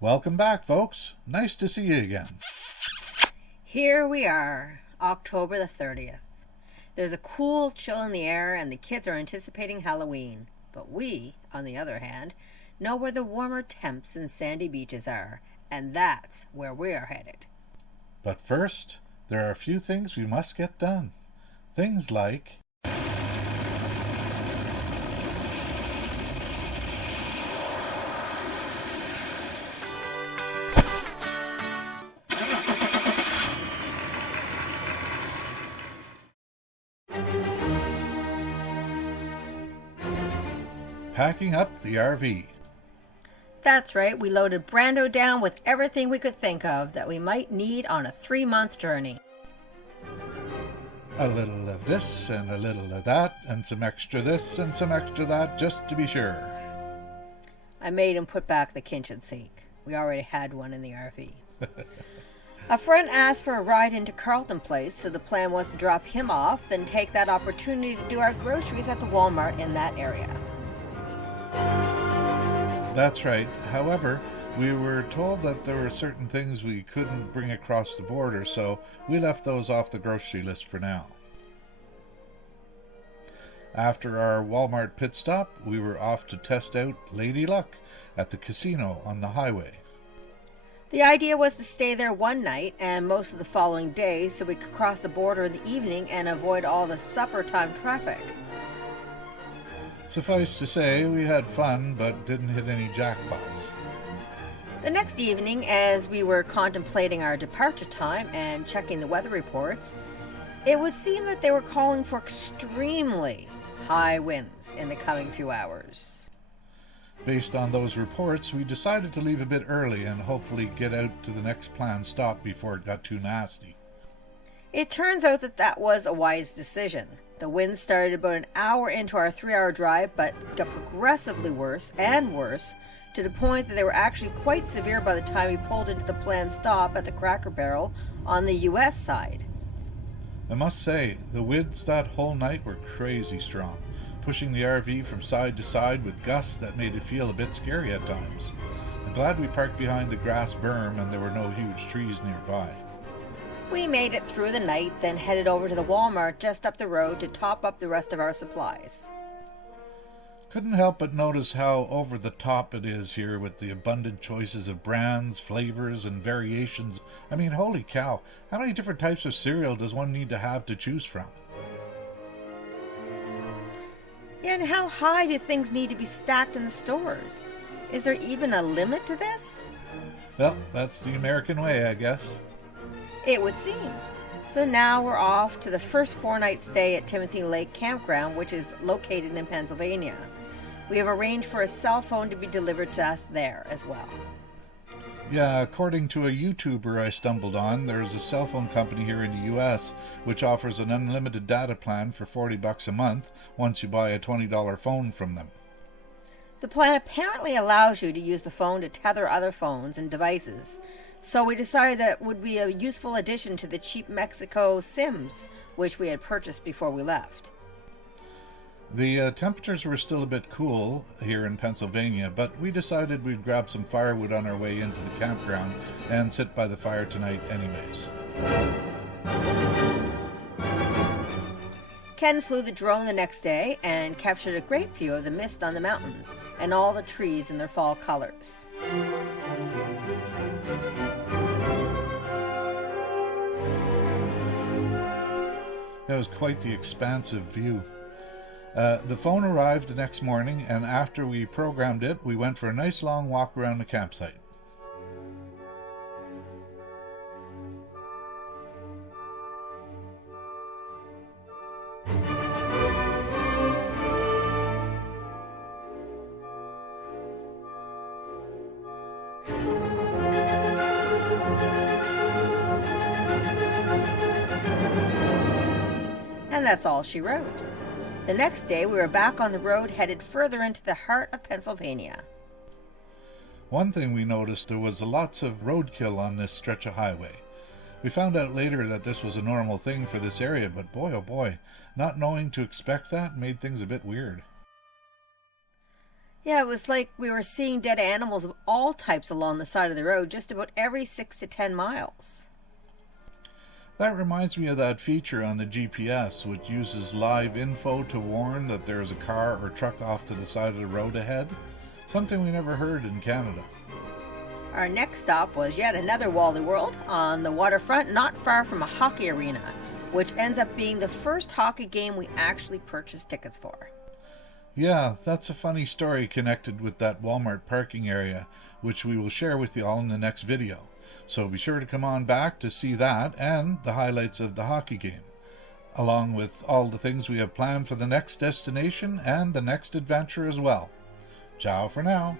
Welcome back, folks. Nice to see you again. Here we are, October the 30th. There's a cool chill in the air and the kids are anticipating Halloween. But we, on the other hand, know where the warmer temps and sandy beaches are, and that's where we are headed. But first, there are a few things we must get done. Things like packing up the RV. That's right, we loaded Brando down with everything we could think of that we might need on a 3-month journey. A little of this and a little of that and some extra this and some extra that just to be sure. I made him put back the kitchen sink. We already had one in the RV. A friend asked for a ride into Carlton Place, so the plan was to drop him off, then take that opportunity to do our groceries at the Walmart in that area. That's right. However, we were told that there were certain things we couldn't bring across the border, so we left those off the grocery list for now. After our Walmart pit stop, we were off to test out Lady Luck at the casino on the highway. The idea was to stay there one night and most of the following day so we could cross the border in the evening and avoid all the supper time traffic. Suffice to say, we had fun, but didn't hit any jackpots. The next evening, as we were contemplating our departure time and checking the weather reports, it would seem that they were calling for extremely high winds in the coming few hours. Based on those reports, we decided to leave a bit early and hopefully get out to the next planned stop before it got too nasty. It turns out that was a wise decision. The wind started about an hour into our 3-hour drive, but got progressively worse and worse, to the point that they were actually quite severe by the time we pulled into the planned stop at the Cracker Barrel on the US side. I must say, the winds that whole night were crazy strong, pushing the RV from side to side with gusts that made it feel a bit scary at times. I'm glad we parked behind the grass berm and there were no huge trees nearby. We made it through the night, then headed over to the Walmart just up the road to top up the rest of our supplies. Couldn't help but notice how over the top it is here with the abundant choices of brands, flavors, and variations. I mean, holy cow, how many different types of cereal does one need to have to choose from? Yeah, and how high do things need to be stacked in the stores? Is there even a limit to this? Well, that's the American way, I guess. It would seem. So now we're off to the first 4-night stay at Timothy Lake Campground, which is located in Pennsylvania. We have arranged for a cell phone to be delivered to us there as well. Yeah, according to a YouTuber I stumbled on, there's a cell phone company here in the US which offers an unlimited data plan for $40 a month once you buy a $20 phone from them. The plan apparently allows you to use the phone to tether other phones and devices, so we decided that would be a useful addition to the cheap Mexico SIMs, which we had purchased before we left. The temperatures were still a bit cool here in Pennsylvania, but we decided we'd grab some firewood on our way into the campground and sit by the fire tonight anyways. Ken flew the drone the next day and captured a great view of the mist on the mountains and all the trees in their fall colors. That was quite the expansive view. The phone arrived the next morning, and after we programmed it, we went for a nice long walk around the campsite. And that's all she wrote. The next day, we were back on the road headed further into the heart of Pennsylvania. One thing we noticed, there was lots of roadkill on this stretch of highway. We found out later that this was a normal thing for this area, but boy oh boy, not knowing to expect that made things a bit weird. Yeah, it was like we were seeing dead animals of all types along the side of the road just about every 6 to 10 miles. That reminds me of that feature on the GPS, which uses live info to warn that there is a car or truck off to the side of the road ahead. Something we never heard in Canada. Our next stop was yet another Wally World on the waterfront, not far from a hockey arena, which ends up being the first hockey game we actually purchased tickets for. Yeah, that's a funny story connected with that Walmart parking area, which we will share with you all in the next video. So be sure to come on back to see that and the highlights of the hockey game, along with all the things we have planned for the next destination and the next adventure as well. Ciao for now.